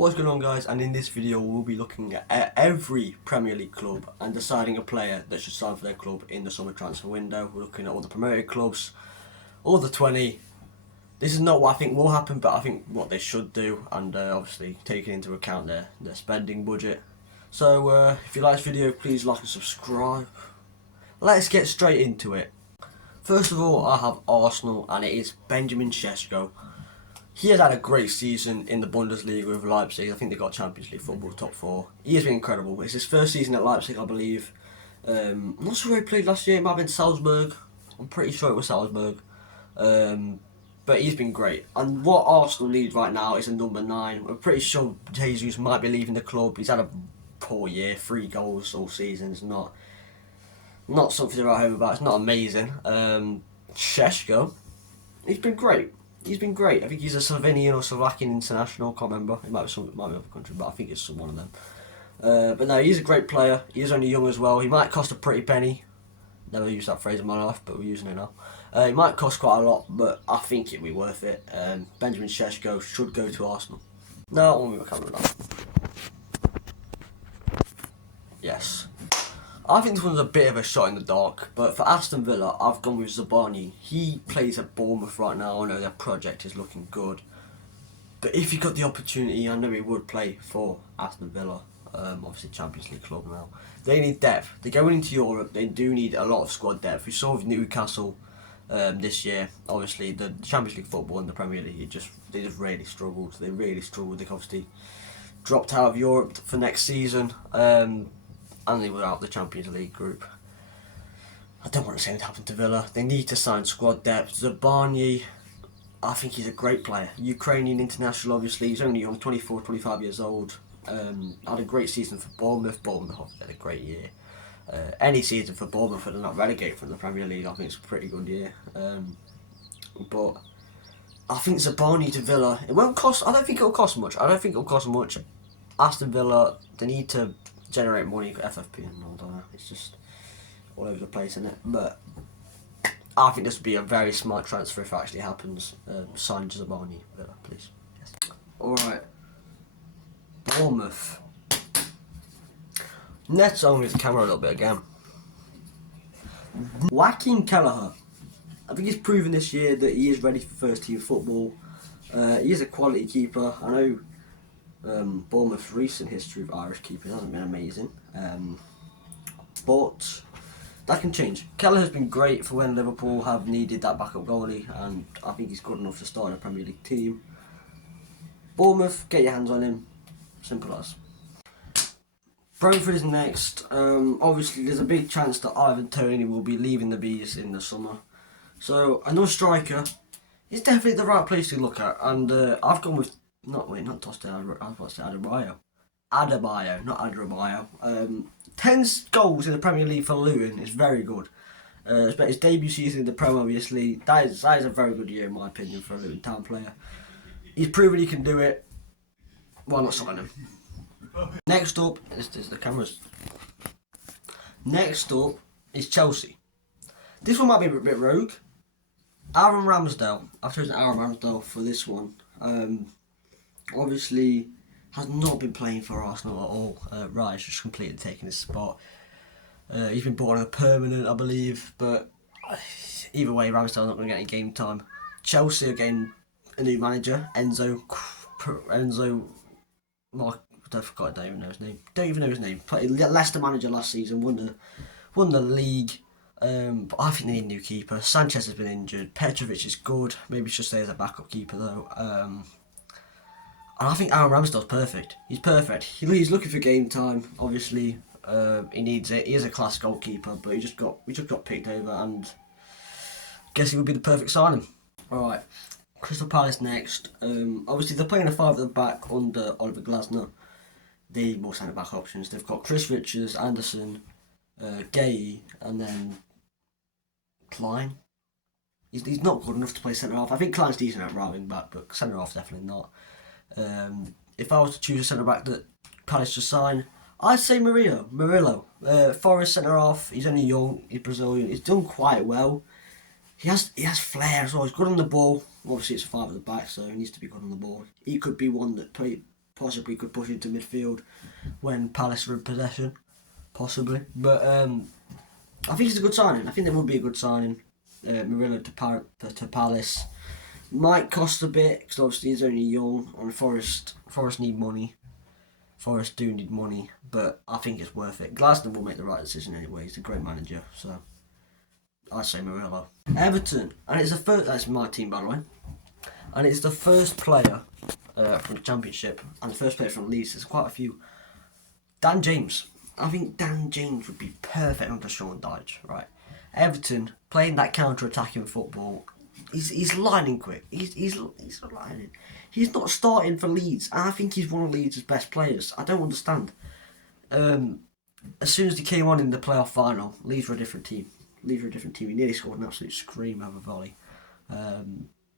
What's going on, guys? And in this video we'll be looking at every Premier League club and deciding a player that should sign for their club in the summer transfer window. We're looking at all the promoted clubs, all the 20. This is not what I think will happen, but I think what they should do, and obviously taking into account their spending budget. So if you like this video, please like and subscribe. Let's get straight into it. First of all, I have Arsenal, and it is Benjamin Sesko. He has had a great season in the Bundesliga with Leipzig. I think they got Champions League football top 4. He has been incredible. It's his first season at Leipzig, I believe. I'm not sure where he played last year. It might have been Salzburg. I'm pretty sure it was Salzburg. But he's been great. And what Arsenal need right now is a number 9. I'm pretty sure Jesus might be leaving the club. He's had a poor year, 3 goals all season. It's not something to write home about. It's not amazing. Sesko, he's been great. He's been great. I think he's a Slovenian or Slovakian international. Can't remember. It might be another country, but I think it's one of them. But no, he's a great player. He's only young as well. He might cost a pretty penny. Never used that phrase in my life, but we're using it now. It might cost quite a lot, but I think it'll be worth it. Benjamin Sesko should go to Arsenal. No, I want to move my camera now. Yes. I think this one's a bit of a shot in the dark, but for Aston Villa, I've gone with Zabarnyi. He plays at Bournemouth right now. I know their project is looking good, but if he got the opportunity, I know he would play for Aston Villa. Obviously, Champions League club now. They need depth. They're going into Europe. They do need a lot of squad depth. We saw with Newcastle this year. Obviously, the Champions League football and the Premier League, they just really struggled. They really struggled. They obviously dropped out of Europe for next season. And they were out of the Champions League group. I don't want to say what happened to Villa. They need to sign squad depth. Zabarnyi, I think he's a great player. Ukrainian international, obviously. He's only young, 24, 25 years old. Had a great season for Bournemouth. Bournemouth had a great year. Any season for Bournemouth if they're not relegated from the Premier League, I think it's a pretty good year. But I think Zabarnyi to Villa, it won't cost. I don't think it'll cost much. Aston Villa, they need to generate money, FFP and all that. It's just all over the place, isn't it? But I think this would be a very smart transfer if it actually happens. Sign Zabarnyi, please. Yes. Alright. Bournemouth. Let's on with the camera a little bit again. Joachim Kelleher. I think he's proven this year that he is ready for first team football. He is a quality keeper. I know Bournemouth's recent history of Irish keepers hasn't been amazing, but that can change. Kelleher has been great for when Liverpool have needed that backup goalie, and I think he's good enough to start in a Premier League team. Bournemouth, get your hands on him. Simple as. Brentford is next. Obviously, there's a big chance that Ivan Toney will be leaving the Bees in the summer, so another striker is definitely the right place to look at, and I've gone with not Toste, I was about to say Adebayo, not Adebayo. 10 goals in the Premier League for Luton is very good. But his debut season in the Prem, obviously, that is a very good year in my opinion for a Luton Town player. He's proven he can do it. Why not sign him? Next up, is the cameras. Next up is Chelsea. This one might be a bit rogue. Aaron Ramsdale. I've chosen Aaron Ramsdale for this one. Obviously has not been playing for Arsenal at all. Rice just completely taking his spot. He's been brought on a permanent, I believe, but either way, Ramsdale's not going to get any game time. Chelsea again, a new manager, Enzo. Mark, I don't even know his name. Played Leicester manager last season, won the league. But I think they need a new keeper. Sanchez has been injured. Petrovic is good. Maybe he should stay as a backup keeper though. And I think Aaron Ramsdale's perfect. He's perfect. He's looking for game time. Obviously, he needs it. He is a class goalkeeper, but we just got picked over, and I guess he would be the perfect signing. All right, Crystal Palace next. Obviously, they're playing a 5 at the back under Oliver Glasner. They need more centre back options. They've got Chris Richards, Anderson, Gay, and then Klein. He's not good enough to play centre half. I think Klein's decent at right wing back, but centre half definitely not. If I was to choose a centre back that Palace should sign, I'd say Murillo. Forest centre half. He's only young. He's Brazilian. He's done quite well. He has flair as well. He's good on the ball. Obviously, it's a 5 at the back, so he needs to be good on the ball. He could be one that possibly could push into midfield when Palace are in possession, possibly. But I think it's a good signing. I think there would be a good signing. Murillo to Palace might cost a bit because obviously he's only young, and Forest need money. Forest do need money, but I think it's worth it. Glasner will make the right decision anyway. He's a great manager, so I say Murillo. Everton, and it's the first. That's my team, by the way, and it's the first player from the Championship and the first player from Leeds. There's quite a few. Dan James. I think Dan James would be perfect under Sean Dyche, right? Everton playing that counter-attacking football. He's lightning quick. He's lightning. He's not starting for Leeds, and I think he's one of Leeds' best players. I don't understand. As soon as he came on in the playoff final, Leeds were a different team. He nearly scored an absolute scream over volley.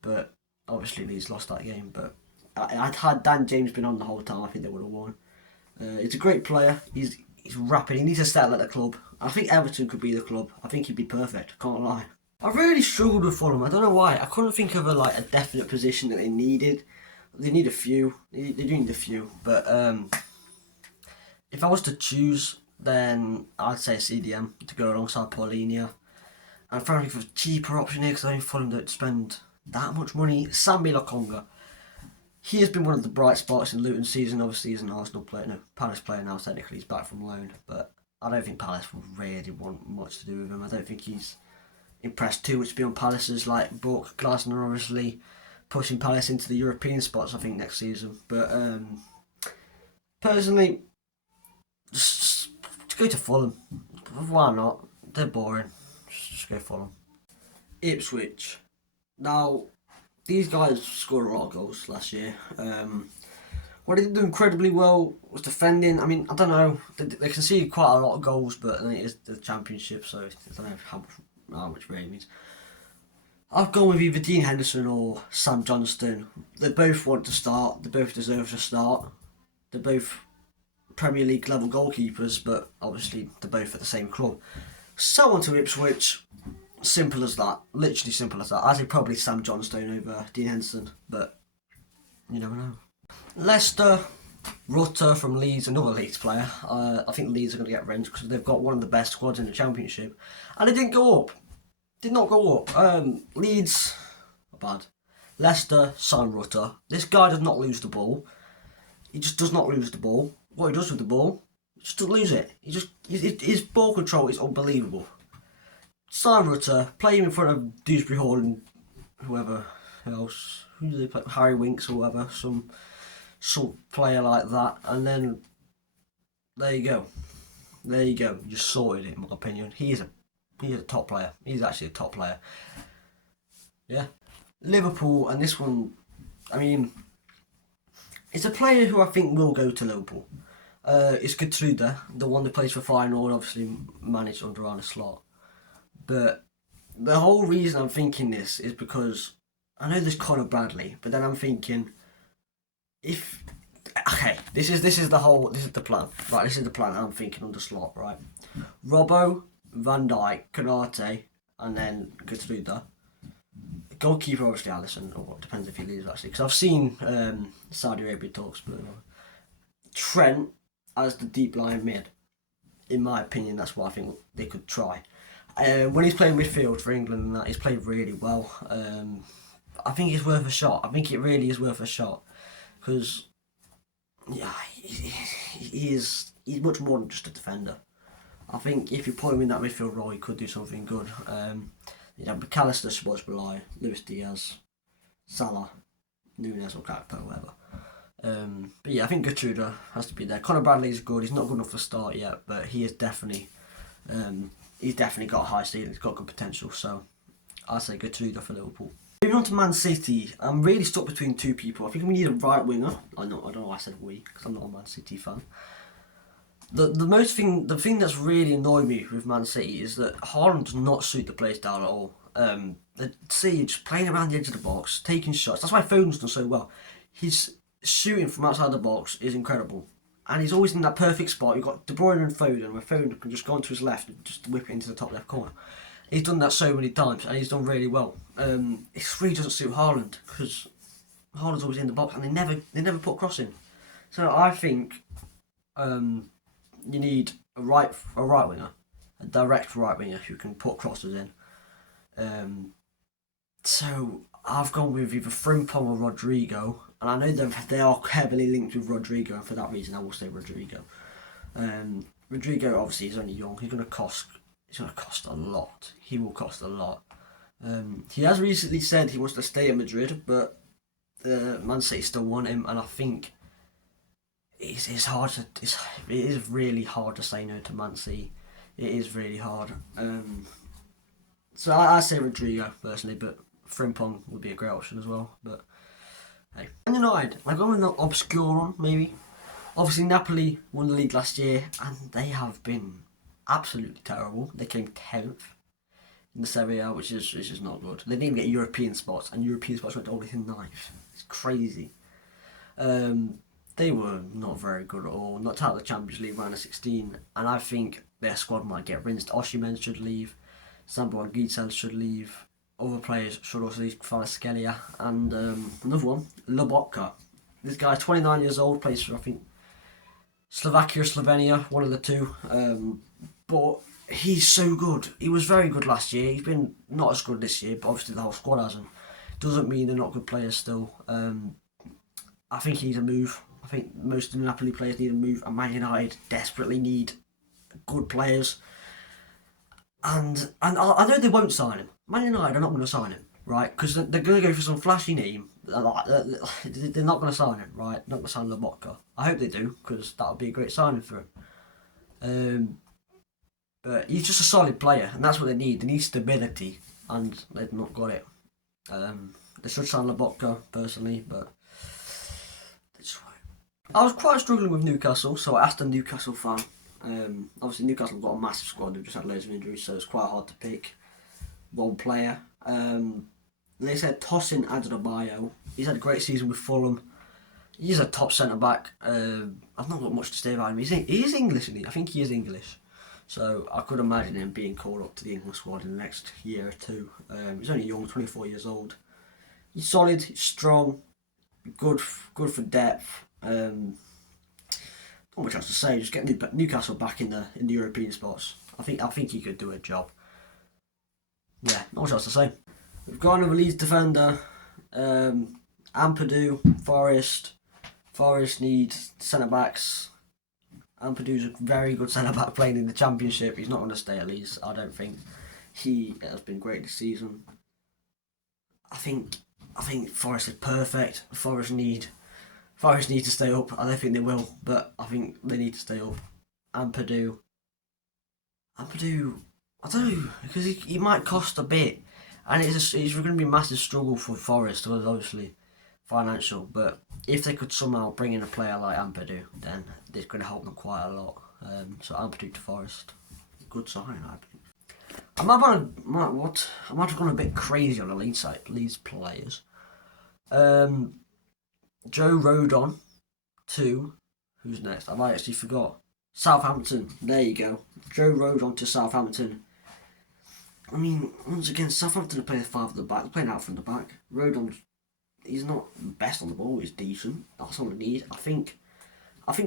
But obviously Leeds lost that game. But I'd had Dan James been on the whole time, I think they would have won. He's a great player. He's rapid. He needs to settle at the club. I think Everton could be the club. I think he'd be perfect. I can't lie. I really struggled with Fulham. I don't know why. I couldn't think of a definite position that they needed. They need a few. They do need a few. But if I was to choose, then I'd say CDM to go alongside Paulinho. And frankly, for a cheaper option here, because I think Fulham don't spend that much money, Sambi Lokonga. He has been one of the bright spots in Luton's season. Obviously, he's an Arsenal player. No, Palace player now, technically. He's back from loan. But I don't think Palace will really want much to do with him. I don't think he's impressed too much beyond Palace's book. Glasner obviously pushing Palace into the European spots, I think, next season. But personally, just go to Fulham. Why not? They're boring. Just go Fulham. Ipswich. Now, these guys scored a lot of goals last year. What they did do incredibly well was defending. I mean, I don't know. They conceded quite a lot of goals, but then it is the Championship, so I don't know how much really means. I've gone with either Dean Henderson or Sam Johnston. They both want to start. They both deserve to start. They're both Premier League level goalkeepers, but obviously they're both at the same club. So on to Ipswich. Simple as that. Literally simple as that. I'd say probably Sam Johnstone over Dean Henderson, but you never know. Leicester, Rutter from Leeds, another Leeds player. I think Leeds are going to get rent because they've got one of the best squads in the Championship. And they didn't go up. Did not go up. Leeds, bad. Leicester, signed Rutter. This guy does not lose the ball. He just does not lose the ball. What he does with the ball, he just doesn't lose it. His ball control is unbelievable. Sign Rutter, play him in front of Dewsbury Hall and whoever else. Who do they play? Harry Winks or whatever. Some player like that. And then, there you go. You just sorted it, in my opinion. He's a top player. He's actually a top player. Yeah. Liverpool, and this one, I mean, it's a player who I think will go to Liverpool. It's Gertrude, the one that plays for Feyenoord, and obviously managed under Arne Slot. But the whole reason I'm thinking this is because I know there's Conor Bradley, but then I'm thinking, this is the plan. Right, this is the plan I'm thinking under Slot, right? Robbo, Van Dijk, Konate, and then Gertrude. Goalkeeper, obviously Alisson, or what depends if he leaves actually. Because I've seen Saudi Arabia talks, but Trent as the deep line mid. In my opinion, that's what I think they could try. When he's playing midfield for England and that, he's played really well. I think it's worth a shot. I think it really is worth a shot. Because, yeah, he's much more than just a defender. I think if you put him in that midfield role, he could do something good. McAllister, Szoboszlai, Luis Diaz, Salah, Nunes or Gakpo, whatever. But yeah, I think Gertrude has to be there. Conor Bradley's good. He's not good enough to start yet, but he is definitely... he's definitely got a high ceiling, he's got good potential, so I'd say Gertrude for Liverpool. Moving on to Man City, I'm really stuck between two people. I think we need a right winger. I don't know why I said we, because I'm not a Man City fan. The thing that's really annoyed me with Man City is that Haaland does not suit the play style at all. The Siege playing around the edge of the box, taking shots. That's why Foden's done so well. His shooting from outside the box is incredible. And he's always in that perfect spot. You've got De Bruyne and Foden, where Foden can just go onto his left and just whip it into the top left corner. He's done that so many times, and he's done really well. It really doesn't suit Haaland, because Haaland's always in the box, and they never put a cross in. So I think you need a right winger, a direct right winger who can put crosses in. So I've gone with either Frimpong or Rodrigo, and I know they are heavily linked with Rodrigo, and for that reason I will say Rodrigo. Rodrigo obviously is only young. He's going to cost a lot. He will cost a lot. He has recently said he wants to stay at Madrid, but Man City still want him, and I think it is really hard to say no to Man City. It is really hard. So I say Rodrigo personally, but Frimpong would be a great option as well. But hey, Man United, I go with an obscure one maybe. Obviously Napoli won the league last year, and they have been absolutely terrible. They came 10th in the Serie A, which is not good. They didn't even get European spots, and European spots went only in 9th. It's crazy. They were not very good at all. Not out of the Champions League round of 16, and I think their squad might get rinsed. Osimhen should leave. Sambo Guitel should leave. Other players should also leave. Kvaratskhelia and another one, Lobotka. This guy's 29 years old, plays for I think Slovakia or Slovenia, one of the two. But he's so good. He was very good last year. He's been not as good this year, but obviously the whole squad hasn't. Doesn't mean they're not good players still. I think he needs a move. I think most of the Napoli players need a move, and Man United desperately need good players. And I know they won't sign him. Man United are not going to sign him, right? Because they're going to go for some flashy name. They're not going to sign him, right? Not going to sign Lobotka. I hope they do, because that would be a great signing for him. But he's just a solid player, and that's what they need. They need stability, and they've not got it. They should sign Lobotka, personally, but they just won't. I was quite struggling with Newcastle, so I asked a Newcastle fan. Obviously Newcastle have got a massive squad. They've just had loads of injuries, so it's quite hard to pick one player. They said Tosin Adebayo. He's had a great season with Fulham. He's a top centre back. I've not got much to say about him. He is English, isn't he? I think he is English. So I could imagine him being called up to the England squad in the next year or two. He's only young, 24 years old. He's solid, he's strong, good for depth. Not much else to say. Just get Newcastle back in the European spots. I think he could do a job. Yeah, not much else to say. We've got another Leeds defender. Ampadu, Forest. Forest needs centre backs. Ampadu's a very good centre back playing in the Championship. He's not going to stay at Leeds, I don't think. He has been great this season. I think Forest is perfect. Forest need to stay up. I don't think they will, but I think they need to stay up. Ampadu, I don't know, because he might cost a bit, and it's going to be a massive struggle for Forest, obviously financial. But if they could somehow bring in a player like Ampadu, then it's going to help them quite a lot. So Ampadu to Forest, good sign, I think. I might have gone a bit crazy on the Leeds players. Joe Rodon to, who's next? I might actually forgot. Southampton. There you go. Joe Rodon to Southampton. I mean, once again, Southampton are playing 5 at the back. They're playing out from the back. Rodon, he's not best on the ball. He's decent. That's all they need. I think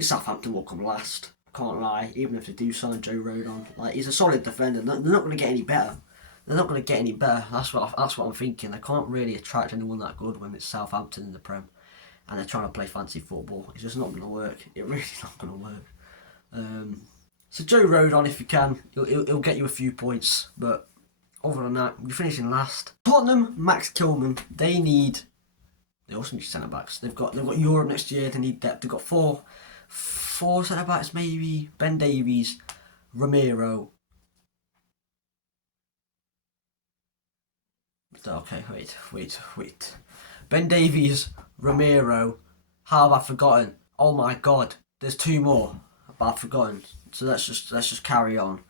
Southampton will come last. I can't lie. Even if they do sign Joe Rodon, like, he's a solid defender. They're not going to get any better. That's what I'm thinking. They can't really attract anyone that good when it's Southampton in the Prem, and they're trying to play fancy football. It's just not going to work. It really not going to work. So Joe Rodon, if you can, he'll get you a few points. But other than that, you're finishing last. Tottenham, Max Tillman. They also need centre backs. They've got Europe next year. They need depth. They've got four centre backs maybe. Ben Davies, Romero. Okay, wait. Ben Davies, Romero. How have I forgotten? Oh my God, there's 2 more, but I've forgotten. So let's just carry on.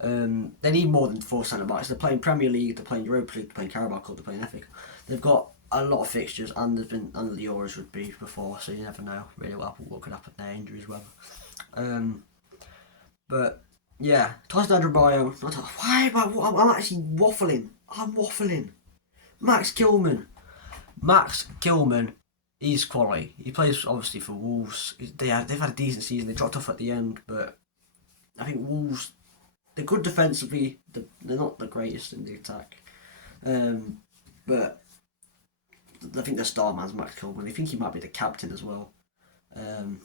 They need more than 4 centre backs. They're playing Premier League, they're playing Europa League, they're playing Carabao Cup, they're playing FA. They've got a lot of fixtures, and there's been under the Euros would be before, so you never know really what could happen there, injuries, whether. But yeah, Tosin Adebayo. I'm actually waffling. I'm waffling. Max Gilman He's quality. He plays obviously for Wolves. They've had a decent season. They dropped off at the end, but I think Wolves, they're good defensively. They're not the greatest in the attack, but I think the star man's Max Kilman. I think he might be the captain as well. And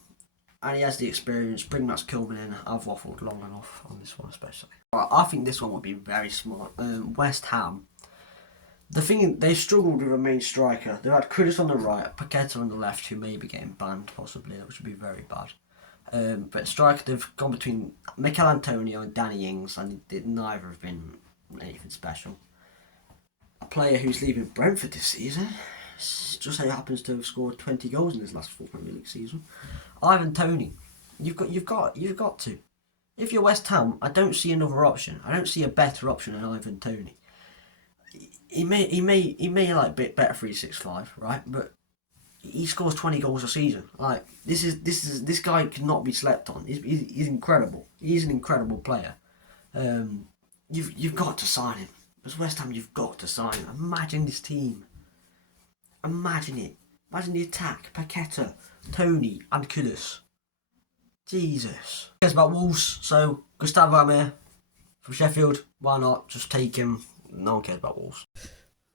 he has the experience. Bring Max Kilman in. I've waffled long enough on this one especially. Right, I think this one would be very smart. West Ham. The thing, they struggled with a main striker. They've had Kudus on the right, Paqueta on the left, who may be getting banned possibly, which would be very bad. But striker, they've gone between Mikel Antonio and Danny Ings, and neither have been anything special. A player who's leaving Brentford this season just so happens to have scored 20 goals in his last 4 Premier League season. Ivan Toney, you've got to. If you're West Ham, I don't see another option. I don't see a better option than Ivan Toney. He may like bit better 365, right? But he scores 20 goals a season. Like this guy cannot be slept on. He's incredible. He's an incredible player. You've got to sign him. As West Ham, you've got to sign him. Imagine this team. Imagine it. Imagine the attack. Paqueta, Toney, and Kudus. Jesus. Cares about Wolves, so Gustavo Amir from Sheffield. Why not? Just take him. No one cares about Wolves.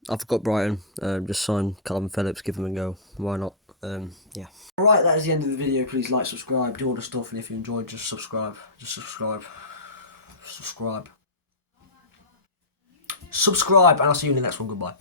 I've got Brighton. Just sign Calvin Phillips, give him a go. Why not? Yeah. Alright, that is the end of the video. Please like, subscribe, do all the stuff, and if you enjoyed, just subscribe. Just subscribe. Subscribe. Subscribe, and I'll see you in the next one. Goodbye.